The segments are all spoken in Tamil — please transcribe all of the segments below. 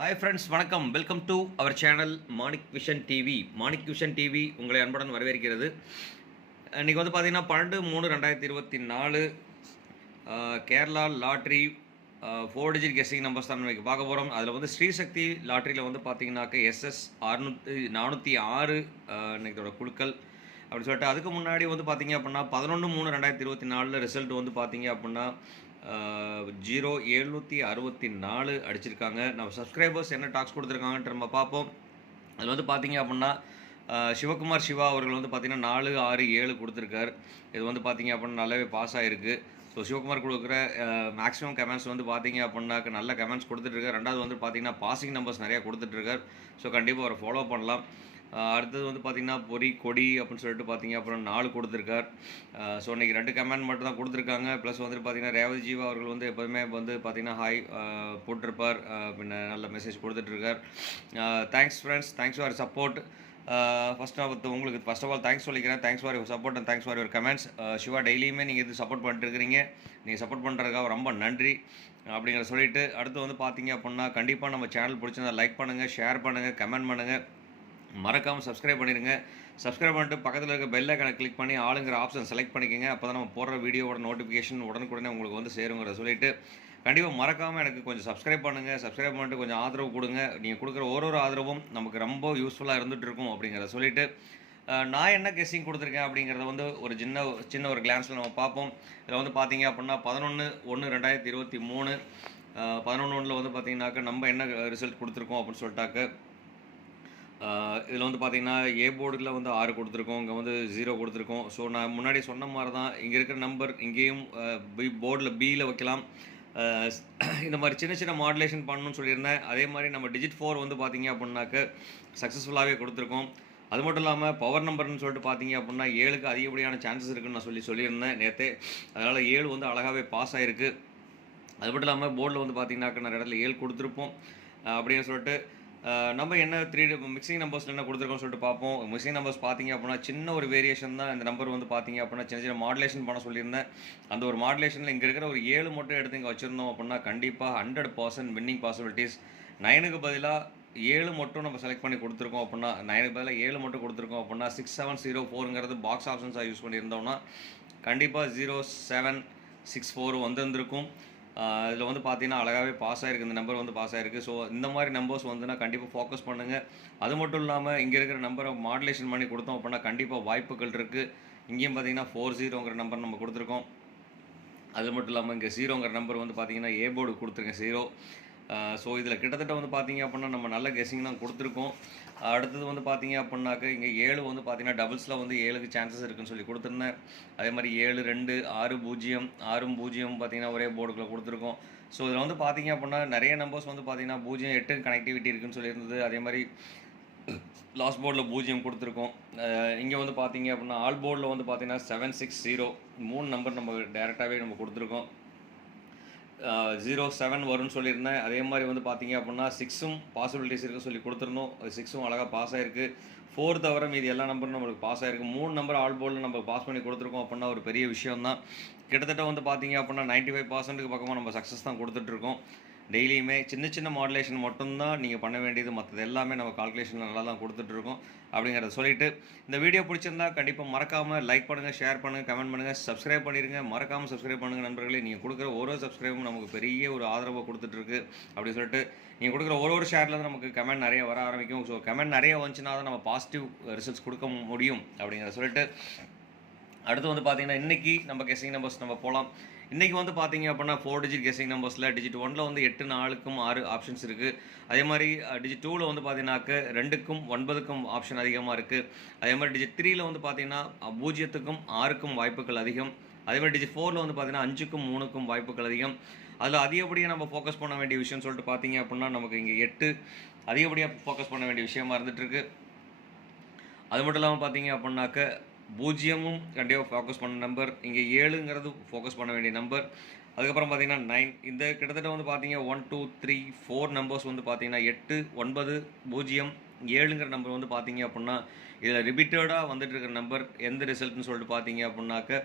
Hi friends, வணக்கம். Welcome to our channel Manik vision TV. Manik vision TV உங்களை அன்புடன் வரவேற்கிறது. இன்றைக்கி வந்து பார்த்தீங்கன்னா 12/3/2024 Kerala lottery 4 digit guessing numbers தான் இன்றைக்கி பார்க்க போகிறோம். அதில் வந்து ஸ்ரீசக்தி லாட்ரியில் வந்து பார்த்தீங்கன்னாக்க SS 406 இன்றைக்கோட குழுக்கள் அப்படின்னு சொல்லிட்டு, அதுக்கு முன்னாடி வந்து பார்த்தீங்க அப்படின்னா 11/3/2024 ரிசல்ட் வந்து பார்த்தீங்க அப்படின்னா 0764 அடிச்சிருக்காங்க. நம்ம சப்ஸ்கிரைபர்ஸ் என்ன டாக்ஸ் கொடுத்துருக்காங்கன்ட்டு நம்ம பார்ப்போம். அதில் வந்து பார்த்தீங்க அப்படின்னா சிவகுமார் சிவா அவர்கள் வந்து பார்த்தீங்கன்னா 467 கொடுத்துருக்கார். இது வந்து பார்த்தீங்க அப்படின்னா நல்லாவே பாஸ் ஆகிருக்கு. ஸோ சிவகுமார் கொடுக்குற மேக்ஸிமம் கமெண்ட்ஸ் வந்து பார்த்தீங்க அப்படின்னாக்க நல்ல கமெண்ட்ஸ் கொடுத்துட்ருக்கார். ரெண்டாவது வந்து பார்த்தீங்கன்னா பாசிங் நம்பர்ஸ் நிறையா கொடுத்துட்ருக்கார். ஸோ கண்டிப்பாக அவரை ஃபாலோ பண்ணலாம். அடுத்தது வந்து பார்த்திங்கன்னா பொறி கொடி அப்படின்னு சொல்லிட்டு பார்த்தீங்க அப்புறம் 4 கொடுத்துருக்கார். ஸோ இன்றைக்கி 2 கமெண்ட் மட்டும் தான் கொடுத்துருக்காங்க. ப்ளஸ் வந்துட்டு பார்த்திங்கன்னா ரேவதி ஜீவா அவர்கள் வந்து எப்போதுமே வந்து பார்த்திங்கன்னா ஹாய் போட்டிருப்பார். பின்ன நல்ல மெசேஜ் கொடுத்துட்ருக்கார். Thanks friends, thanks for support. First உங்களுக்கு ஃபஸ்ட் ஆஃப் ஆல் தேங்க்ஸ் சொல்லிக்கிறேன். Thanks for your support and thanks for your comments. Shiva டெய்லியுமே நீங்கள் இது சப்போர்ட் பண்ணிட்டுருக்கிறீங்க. நீங்கள் சப்போர்ட் பண்ணுறதுக்காக ரொம்ப நன்றி அப்படிங்கிறத சொல்லிவிட்டு, அடுத்து வந்து பார்த்தீங்க அப்படின்னா கண்டிப்பாக நம்ம சேனல் பிடிச்சிருந்தா லைக் பண்ணுங்கள், ஷேர் பண்ணுங்கள், கமெண்ட் பண்ணுங்கள், மறக்காமல் சப்ஸ்கிரைப் பண்ணிடுங்க. சப்ஸ்கிரைப் பண்ணிட்டு பக்கத்தில் இருக்க பெல் ஐக்கானை கிளிக் பண்ணி ஆளுங்கிற ஆப்ஷன் செலக்ட் பண்ணிக்கோங்க. அப்போ தான் நம்ம போடுற வீடியோவோட நோட்டிஃபிகேஷன் உடனுக்குடனே உங்களுக்கு வந்து சேருங்கிறத சொல்லிவிட்டு, கண்டிப்பாக மறக்காமல் எனக்கு கொஞ்சம் சப்ஸ்கிரைப் பண்ணுங்கள். சப்ஸ்கிரைப் பண்ணிட்டு கொஞ்சம் ஆதரவு கொடுங்க. நீங்கள் கொடுக்குற ஒரு ஆதரவும் நமக்கு ரொம்ப யூஸ்ஃபுல்லாக இருந்துகிட்டு இருக்கும் அப்படிங்கிறத சொல்லிவிட்டு, நான் என்ன கெஸ்ஸிங் கொடுத்துருக்கேன் அப்படிங்கிறத வந்து ஒரு சின்ன ஒரு கிளான்ஸில் நம்ம பார்ப்போம். இதில் வந்து பார்த்தீங்க அப்படின்னா 11/1/2023 11/1 வந்து பார்த்தீங்கன்னாக்க நம்ம என்ன ரிசல்ட் கொடுத்துருக்கோம் அப்படின்னு சொல்லிட்டாக்க, இதில் வந்து பார்த்திங்கன்னா ஏ போர்டில் வந்து 6 கொடுத்துருக்கோம், இங்கே வந்து 0 கொடுத்துருக்கோம். ஸோ நான் முன்னாடி சொன்ன மாதிரி தான் இங்கே இருக்கிற நம்பர் இங்கேயும் போர்டில் பியில் வைக்கலாம். இந்த மாதிரி சின்ன மாடுலேஷன் பண்ணணும்னு சொல்லியிருந்தேன். அதே மாதிரி நம்ம டிஜிட் 4 வந்து பார்த்திங்க அப்படின்னாக்க சக்ஸஸ்ஃபுல்லாகவே கொடுத்துருக்கோம். அது மட்டும் இல்லாமல் பவர் நம்பர்னு சொல்லிட்டு பார்த்தீங்க அப்படின்னா 7க்கு அதிகப்படியான சான்சஸ் இருக்குதுன்னு நான் சொல்லியிருந்தேன் நேற்றே. அதனால் 7 வந்து அழகாகவே பாஸ் ஆகிருக்கு. அது மட்டும் இல்லாமல் போர்டில் வந்து பார்த்திங்கனாக்க நிறைய இடத்துல 7 கொடுத்துருப்போம். அப்படின்னு சொல்லிட்டு நம்ம என்ன 3 மிக்சிங் நம்பர்ஸில் என்ன கொடுத்துருக்கோம்னு சொல்லிட்டு பார்ப்போம். மிக்சிங் நம்பர்ஸ் பார்த்தீங்க அப்படின்னா சின்ன ஒரு வேரியேஷன் தான். இந்த நம்பர் வந்து பார்த்தீங்க அப்படின்னா சின்ன மாடுலேஷன் பண்ண சொல்லியிருந்தேன். அந்த ஒரு மாடுலேஷனில் இங்கே இருக்கிற ஒரு 7 மட்டும் எடுத்து இங்கே வச்சுருந்தோம் அப்படின்னா கண்டிப்பாக 100% வின்னிங் பாசிபிலிட்டிஸ். 9க்கு பதிலாக 7 மட்டும் நம்ம செலக்ட் பண்ணி கொடுத்துருக்கோம் அப்படின்னா, 9க்கு பதிலாக 7 மட்டும் கொடுத்துருக்கோம் அப்படின்னா 6704ங்கிறது பாக்ஸ் ஆப்ஷன்ஸாக யூஸ் பண்ணியிருந்தோம்னா கண்டிப்பாக 0764 வந்திருந்திருக்கும். இதில் வந்து பார்த்தீங்கன்னா அழகாகவே பாஸ் ஆகிருக்கு. இந்த நம்பர் வந்து பாஸ் ஆகிருக்கு. ஸோ இந்த மாதிரி நம்பர்ஸ் வந்துன்னா கண்டிப்பாக ஃபோக்கஸ் பண்ணுங்கள். அது மட்டும் இல்லாமல் இங்கே இருக்கிற நம்பரை மாடுலேஷன் பண்ணி கொடுத்தோம் அப்படின்னா கண்டிப்பாக வாய்ப்புகள் இருக்குது. இங்கேயும் பார்த்தீங்கன்னா 40ங்கிற நம்பர் நம்ம கொடுத்துருக்கோம். அது மட்டும் இல்லாமல் இங்கே 0ங்கிற நம்பர் வந்து பார்த்தீங்கன்னா ஏ போர்டு கொடுத்துருக்கேன் 0. ஸோ இதில் கிட்டத்தட்ட வந்து பார்த்தீங்க அப்படின்னா நம்ம நல்ல கெஸ்ஸிங் தான் கொடுத்துருக்கோம். அடுத்தது வந்து பார்த்தீங்க அப்படின்னாக்க இங்கே 7 வந்து பார்த்தீங்கன்னா டபுள்ஸில் வந்து 7க்கு சான்சஸ் இருக்குதுன்னு சொல்லி கொடுத்துருந்தேன். அதே மாதிரி 7 2 6 0 6 0 பார்த்தீங்கன்னா ஒரே போர்டுக்குள்ளே கொடுத்துருக்கோம். ஸோ இதில் வந்து பார்த்தீங்க அப்படின்னா நிறைய நம்பர்ஸ் வந்து பார்த்தீங்கன்னா 0 8 கனெக்டிவிட்டி இருக்குதுன்னு சொல்லியிருந்தது. அதே மாதிரி லாஸ்ட் போர்டில் 0 கொடுத்துருக்கோம். இங்கே வந்து பார்த்தீங்க அப்படின்னா ஆல் போர்டில் வந்து பார்த்தீங்கன்னா 760 3 நம்பர் நம்ம டேரெக்டாகவே நம்ம கொடுத்துருக்கோம். 07 வரும்னு சொல்லியிருந்தேன். அதே மாதிரி வந்து பார்த்தீங்க அப்படின்னா 6ம் பாசிபிலிட்டிஸ் இருக்குன்னு சொல்லி கொடுத்துருந்தோம். 6ம் அழகாக பாஸ் ஆகிருக்கு. 4 தவிர மீதி எல்லா நம்பரும் நம்மளுக்கு பாஸ் ஆகிருக்கு. 3 நம்பர் ஆல் போர்டில் நம்ம பாஸ் பண்ணி கொடுத்துருக்கோம் அப்படின்னா ஒரு பெரிய விஷயம் தான். கிட்டத்தட்ட வந்து பார்த்தீங்க அப்படின்னா 95%க்கு பக்கமாக நம்ம சக்ஸஸ் தான் கொடுத்துட்ருக்கோம். டெய்லியுமே சின்ன மாடுலேஷன் மட்டும்தான் நீங்கள் பண்ண வேண்டியது. மற்றது எல்லாமே நம்ம கால்குலேஷன் நல்லா தான் கொடுத்துட்ருக்கோம் அப்படிங்கிறத சொல்லிவிட்டு, இந்த வீடியோ பிடிச்சிருந்தா கண்டிப்பாக மறக்காமல் லைக் பண்ணுங்கள், ஷேர் பண்ணுங்கள், கமெண்ட் பண்ணுங்கள், சப்ஸ்கிரைப் பண்ணிடுங்க. மறக்காமல் சப்ஸ்கிரைப் பண்ணுங்கள் நண்பர்களே. நீங்கள் கொடுக்குற ஒரு சப்ஸ்கிரைபும் நமக்கு பெரிய ஒரு ஆதரவை கொடுத்துட்ருக்கு அப்படின்னு சொல்லிட்டு, நீங்கள் கொடுக்குற ஒரு ஷேர்லேருந்து நமக்கு கமெண்ட் நிறைய வர ஆரம்பிக்கும். ஸோ கமெண்ட் நிறைய வந்துச்சுன்னா தான் நம்ம பாசிட்டிவ் ரிசல்ட்ஸ் கொடுக்க முடியும் அப்படிங்கிறத சொல்லிட்டு, அடுத்து வந்து பார்த்தீங்கன்னா இன்றைக்கி நம்ம கெஸ்ஸிங் நம்பர்ஸ் நம்ம போகலாம். இன்றைக்கி வந்து பார்த்தீங்க அப்படின்னா 4 டிஜிட் கெஸ்ஸிங் நம்பர்ஸில் டிஜிட் 1ல் வந்து 8 4க்கும் 6 ஆப்ஷன்ஸ் இருக்குது. அதே மாதிரி டிஜிட் 2ல் வந்து பார்த்தீங்கன்னாக்க 2க்கும் 9க்கும் ஆப்ஷன் அதிகமாக இருக்குது. அதே மாதிரி டிஜிட் 3ல் வந்து பார்த்தீங்கன்னா 0க்கும் 6க்கும் வாய்ப்புகள் அதிகம். அதே மாதிரி டிஜிட் 4ல் வந்து பார்த்தீங்கன்னா 5க்கும் 3க்கும் வாய்ப்புகள் அதிகம். அதில் அதிகப்படியாக நம்ம ஃபோக்கஸ் பண்ண வேண்டிய விஷயம்னு சொல்லிட்டு பார்த்தீங்க அப்படின்னா நமக்கு இங்கே 8 அதிகப்படியாக ஃபோக்கஸ் பண்ண வேண்டிய விஷயமா இருந்துகிட்ருக்கு. அது மட்டும் இல்லாமல் பார்த்தீங்க அப்படின்னாக்க 0ம் கண்டிப்பாக ஃபோக்கஸ் பண்ண நம்பர். இங்கே 7ங்கிறது ஃபோக்கஸ் பண்ண வேண்டிய நம்பர். அதுக்கப்புறம் பார்த்தீங்கன்னா 9 இந்த கிட்டத்தட்ட வந்து பார்த்தீங்க 1 2 3 4 நம்பர்ஸ் வந்து பார்த்தீங்கன்னா 8 9 0 7ங்கிற நம்பர் வந்து பார்த்தீங்க அப்படின்னா இதில் ரிப்பீட்டடாக வந்துட்டு இருக்கிற நம்பர். எந்த ரிசல்ட்னு சொல்லிட்டு பார்த்தீங்க அப்படின்னாக்க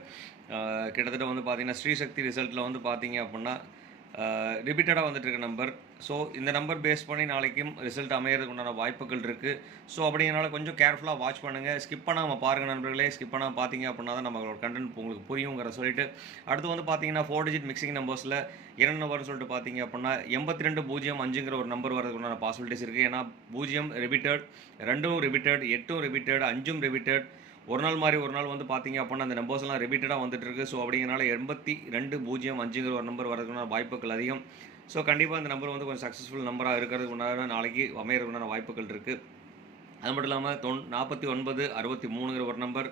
கிட்டத்தட்ட வந்து பார்த்தீங்கன்னா ஸ்ரீசக்தி ரிசல்ட்டில் வந்து பார்த்தீங்க அப்படின்னா ரிப்பீட்டடாக வந்துட்டு இருக்க நம்பர். ஸோ இந்த நம்பர் பேஸ் பண்ணி நாளைக்கும் ரிசல்ட் அமையறதுக்கு உண்டான வாய்ப்புகள் இருக்குது. ஸோ அப்படிங்கிறனால கொஞ்சம் கேர்ஃபுல்லாக வாட்ச் பண்ணுங்கள். ஸ்கிப் பண்ணாமல் பாருங்கள் நண்பர்களே. ஸ்கிப் பண்ணாமல் பார்த்தீங்க அப்படின்னா தான் நம்மளோட கண்டென்ட் உங்களுக்கு புரியுங்கிற சொல்லிட்டு அடுத்து வந்து பார்த்தீங்கன்னா 4 டிஜிட் மிக்சிங் நம்பர்ஸில் என்ன நம்பர்னு சொல்லிட்டு பார்த்தீங்க அப்படின்னா 8205ங்கிற ஒரு நம்பர் வரதுக்கு உண்டான பாசிபிலிட்டிஸ் இருக்குது. ஏன்னா 0 ரிப்பீட்டட், 2 ரிப்பீட்டட், 8 ரிப்பீட்டட், 5 ரிப்பீட்டட், ஒரு நாள் மாதிரி ஒரு நாள் வந்து பார்த்தீங்க அப்படின்னா அந்த நம்பர்ஸ் எல்லாம் ரிப்பீட்டடாக வந்துட்டு இருக்கு. ஸோ அப்படிங்கிறனால 8205ங்கிற ஒரு நம்பர் வரதுக்குண்டான வாய்ப்புகள் அதிகம். ஸோ கண்டிப்பாக இந்த நம்பர் வந்து கொஞ்சம் சக்ஸஸ்ஃபுல் நம்பராக இருக்கிறதுக்கு உண்டான நாளைக்கு அமையறதுக்குண்டான வாய்ப்புகள் இருக்குது. அது மட்டும் இல்லாமல் 4963ங்கிற ஒரு நம்பர்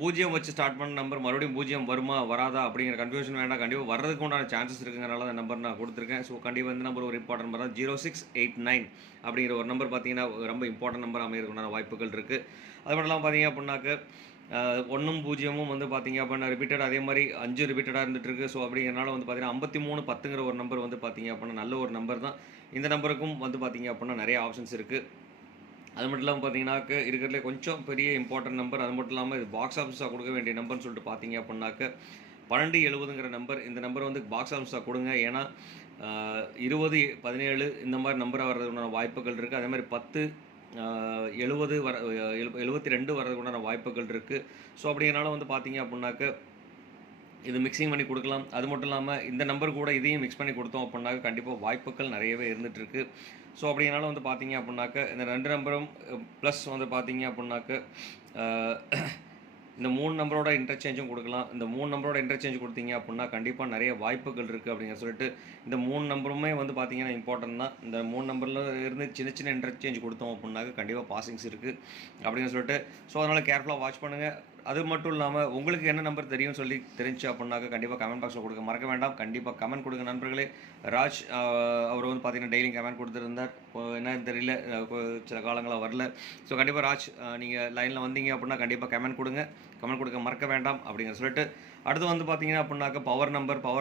0 வச்சு ஸ்டார்ட் பண்ண நம்பர் மறுபடியும் 0 வருமா வராதா அப்படிங்கிற கன்ஃபியூஷன் வேண்டாம். கண்டிப்பாக வர்றதுக்கு உண்டான சான்சஸ் இருக்குங்கிறனால அந்த நம்பர் நான் கொடுத்துருக்கேன். ஸோ கண்டிப்பாக இந்த நம்பர் ஒரு இம்பார்ட்டன்ட் நம்பர் தான். 0689 அப்படிங்கிற ஒரு நம்பர் பார்த்தீங்கன்னா ரொம்ப இம்பார்ட்டன்ட் நம்பர் அமையறதுக்குண்டான வாய்ப்புகள் இருக்குது. அது மட்டும் இல்லாமல் பார்த்தீங்க அப்படின்னாக்க 1ம் 0ம் வந்து பார்த்தீங்க அப்படின்னா ரிப்பீட்டட், அதே மாதிரி 5 ரிப்பீட்டடாக இருந்துட்டு இருக்கு. ஸோ அப்படிங்கிறனால வந்து பார்த்தீங்கன்னா 5310ங்கிற ஒரு நம்பர் வந்து பார்த்தீங்க அப்படின்னா நல்ல ஒரு நம்பர் தான். இந்த நம்பருக்கும் வந்து பார்த்தீங்க அப்படின்னா நிறைய ஆப்ஷன்ஸ் இருக்குது. அது மட்டும் இல்லாமல் பார்த்தீங்கன்னாக்க இருக்கிறதுலே கொஞ்சம் பெரிய இம்பார்ட்டன்ட் நம்பர். அது மட்டும் இல்லாமல் இது பாக்ஸ் ஆஃபீஸாக கொடுக்க வேண்டிய நம்பர்னு சொல்லிட்டு பார்த்தீங்க அப்படின்னாக்க 1270ங்கிற நம்பர். இந்த நம்பர் வந்து பாக்ஸ் ஆஃபீஸாக கொடுங்க. ஏன்னா 20, 17 இந்த மாதிரி நம்பராக வர்றதுக்குண்டான வாய்ப்புகள் இருக்குது. அதே மாதிரி 10, 70 72 வர்றதுக்குண்டான வாய்ப்புகள் இருக்குது. ஸோ அப்படிங்கிறனால வந்து பார்த்தீங்க அப்படின்னாக்க இது மிக்சிங் பண்ணி கொடுக்கலாம். அது மட்டும் இல்லாமல் இந்த நம்பர் கூட இதையும் மிக்ஸ் பண்ணி கொடுத்தோம் அப்படின்னாக்க கண்டிப்பாக வாய்ப்புகள் நிறையவே இருந்துகிட்ருக்கு. ஸோ அப்படிங்கிறனால வந்து பார்த்தீங்க அப்படின்னாக்க இந்த 2 நம்பரும் ப்ளஸ் வந்து பார்த்தீங்க அப்படின்னாக்க இந்த 3 நம்பரோட இன்டர்சேஞ்சும் கொடுக்கலாம். இந்த 3 நம்பரோட இன்டர்சேஞ்ச் கொடுத்தீங்க அப்படின்னா கண்டிப்பாக நிறைய வாய்ப்புகள் இருக்குது அப்படிங்கிற சொல்லிட்டு இந்த 3 நம்பருமே வந்து பார்த்தீங்கன்னா இம்பார்ட்டன்ட் தான். இந்த 3 நம்பரில் இருந்து சின்ன சின்ன இன்டர்சேஞ்ச் கொடுத்தோம் அப்படின்னாக்க கண்டிப்பாக பாசிங்ஸ் இருக்குது அப்படின்னு சொல்லிட்டு ஸோ அதனால் கேர்ஃபுல்லாக வாட்ச் பண்ணுங்கள். அது மட்டும் இல்லாமல் உங்களுக்கு என்ன நம்பர் தெரியும்னு சொல்லி தெரிஞ்சு அப்படின்னாக்க கண்டிப்பாக கமெண்ட் பாக்ஸில் கொடுக்க மறக்க வேண்டாம். கண்டிப்பாக கமெண்ட் கொடுங்க நண்பர்களே. ராஜ் அவர் வந்து பார்த்தீங்கன்னா டெய்லியும் கமெண்ட் கொடுத்துருந்தார். என்னன்னு தெரியல, சில காலங்களாக வரல. ஸோ கண்டிப்பாக ராஜ் நீங்கள் லைனில் வந்தீங்க அப்படின்னா கண்டிப்பாக கமெண்ட் கொடுங்க. கமெண்ட் கொடுக்க மறக்க வேண்டாம் அப்படிங்கிற சொல்லிட்டு அடுத்து வந்து பார்த்தீங்கன்னா அப்படின்னாக்க பவர்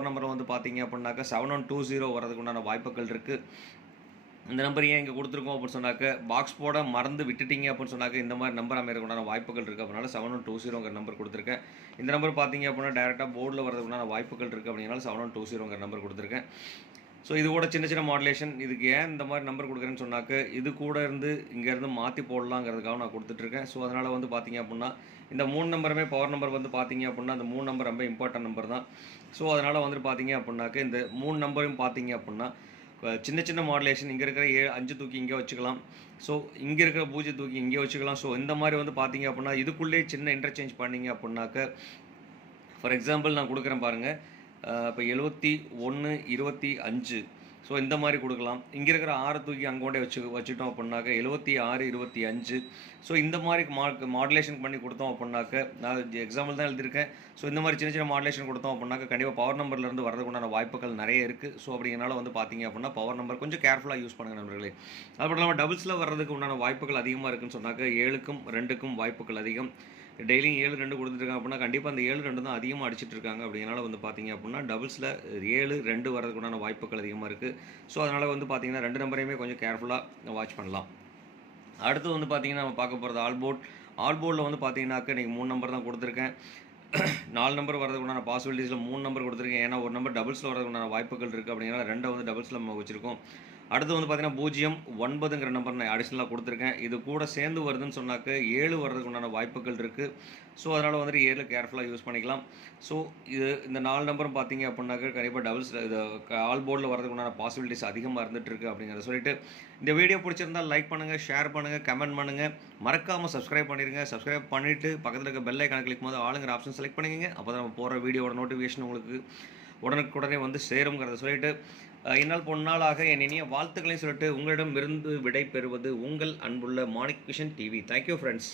நம்பர் வந்து பார்த்தீங்க அப்படின்னாக்க 7120 வரதுக்கு உண்டான வாய்ப்புகள் இருக்குது. இந்த நம்பர் ஏன் இங்கே கொடுத்துருக்கோம் அப்படின்னு சொன்னாக்க பாக்ஸ் போட மறந்து விட்டுட்டீங்க அப்படின்னு சொன்னாக்க இந்த மாதிரி நம்பர் அமையறதுக்குண்டான வாய்ப்புகள் இருக்குது. அப்படினால 7120ங்கிற நம்பர் கொடுத்துருக்கேன். இந்த நம்பர் பார்த்தீங்க அப்படின்னா டேரெக்டாக போர்டில் வரதுக்குண்டான வாய்ப்புகள் இருக்குது. அப்படினால 7120ங்கிற நம்பர் கொடுத்துருக்கேன். ஸோ இது கூட சின்ன சின்ன மாடுலேஷன். இதுக்கு ஏன் இந்த மாதிரி நம்பர் கொடுக்குறேன்னு சொன்னாக்க இது கூட இருந்து இங்கேருந்து மாற்றி போடலாங்கிறதுக்காக நான் கொடுத்துட்ருக்கேன். ஸோ அதனால் வந்து பார்த்தீங்க அப்படின்னா இந்த 3 நம்பருமே பவர் நம்பர் வந்து பார்த்தீங்க அப்படின்னா அந்த 3 நம்பர் ரொம்ப இம்பார்ட்டன்ட் நம்பர் தான். ஸோ அதனால் வந்துட்டு பார்த்தீங்க அப்படின்னாக்க இந்த 3 நம்பரும் பார்த்தீங்க அப்படின்னா சின்ன சின்ன மாடுலேஷன். இங்கே இருக்கிற 5 தூக்கி இங்கே வச்சுக்கலாம். ஸோ இங்கே இருக்கிற 0 தூக்கி இங்கே வச்சுக்கலாம். ஸோ இந்த மாதிரி வந்து பார்த்தீங்க அப்படின்னா இதுக்குள்ளே சின்ன இன்டர்சேஞ்ச் பண்ணிங்க அப்படின்னாக்க ஃபார் எக்ஸாம்பிள் நான் கொடுக்குறேன் பாருங்கள். இப்போ 71, 25 ஸோ இந்த மாதிரி கொடுக்கலாம். இங்கே இருக்கிற 6 தூக்கி அங்கோண்டே வச்சுட்டோம் அப்படின்னாக்க 76, 25 ஸோ இந்த மாதிரி மாடுலேஷன் பண்ணி கொடுத்தோம் அப்படின்னாக்க நான் எக்ஸாம்பிள் தான் எழுதியிருக்கேன். ஸோ இந்த மாதிரி சின்ன சின்ன மாடுலேஷன் கொடுத்தோம் அப்படின்னாக்க கண்டிப்பாக பவர் நம்பர்லேருந்து வரதுக்கு உண்டான வாய்ப்புகள் நிறைய இருக்குது. ஸோ அப்படிங்கிறனால வந்து பார்த்தீங்க அப்படின்னா பவர் நம்பர் கொஞ்சம் கேர்ஃபுல்லாக யூஸ் பண்ணுங்கள் நண்பர்களே. அது மட்டும் இல்லாமல் டபுள்ஸில் வர்றதுக்கு உண்டான வாய்ப்புகள் அதிகமாக இருக்குன்னு சொன்னாக்க 7க்கும் 2க்கும் வாய்ப்புகள் அதிகம். டெய்லியும் 7, 2 கொடுத்துருக்காங்க அப்படின்னா கண்டிப்பாக அந்த 7, 2 தான் அதிகமாக அடிச்சிட்டு இருக்காங்க. அப்படிங்கிறனால வந்து பார்த்தீங்க அப்படின்னா டபுள்ஸில் 7, 2 வரதுக்குண்டான வாய்ப்புகள் அதிகமாக இருக்குது. ஸோ அதனால் வந்து பார்த்தீங்கன்னா 2 நம்பரையுமே கொஞ்சம் கேர்ஃபுல்லாக வாட்ச் பண்ணலாம். அடுத்து வந்து பார்த்தீங்கன்னா நம்ம பார்க்க போகிறது ஆல் போர்டில் வந்து பார்த்தீங்கன்னாக்க இன்றைக்கி 3 நம்பர் தான் கொடுத்துருக்கேன். 4 நம்பர் வரதுக்குண்டான பாசிபிலிட்டிஸில் 3 நம்பர் கொடுத்துருக்கேன். ஏன்னா ஒரு நம்பர் டபுள்ஸில் வரதுக்குண்டான வாய்ப்புகள் இருக்குது. அப்படிங்கிறனால 2 வந்து டபுள்ஸில் நம்ம வச்சுருக்கோம். அடுத்து வந்து பார்த்தீங்கன்னா 09ங்கிற நம்பர் நான் அடிஷ்னலாக கொடுத்துருக்கேன். இது கூட சேர்ந்து வருதுன்னு சொன்னாக்க 7 வர்றதுக்கு உண்டான வாய்ப்புகள் இருக்குது. ஸோ அதனால் வந்துட்டு 7 கேர்ஃபுல்லாக யூஸ் பண்ணிக்கலாம். ஸோ இந்த 4 நம்பரும் பார்த்தீங்க அப்படின்னாக்க கண்டிப்பாக டபுள்ஸில் இது ஆல் போர்டில் வரதுக்கு உண்டான பாசிபிலிட்டிஸ் அதிகமாக இருந்துகிட்ருக்கு அப்படிங்கிறத சொல்லிட்டு இந்த வீடியோ பிடிச்சிருந்தால் லைக் பண்ணுங்கள், ஷேர் பண்ணுங்கள், கமெண்ட் பண்ணுங்கள். மறக்காமல் சப்ஸ்கிரைப் பண்ணிடுங்க. சப்ஸ்கிரைப் பண்ணிவிட்டு பக்கத்தில் இருக்க பெல் ஐக்கானை கிளிக் போது ஆளுங்கிற ஆப்ஷன் செலக்ட் பண்ணிக்கங்க. அப்போ தான் நம்ம போகிற வீடியோட நோட்டிஃபிகேஷன் உங்களுக்கு உடனுக்குடனே வந்து சேருங்கிறத சொல்லிட்டு இந்நாள் பொன்னாளாக என் இனிய வாழ்த்துக்களையும் சொல்லிட்டு உங்களிடம் இருந்து விடை பெறுவது உங்கள் அன்புள்ள Manik vision TV. Thank you friends.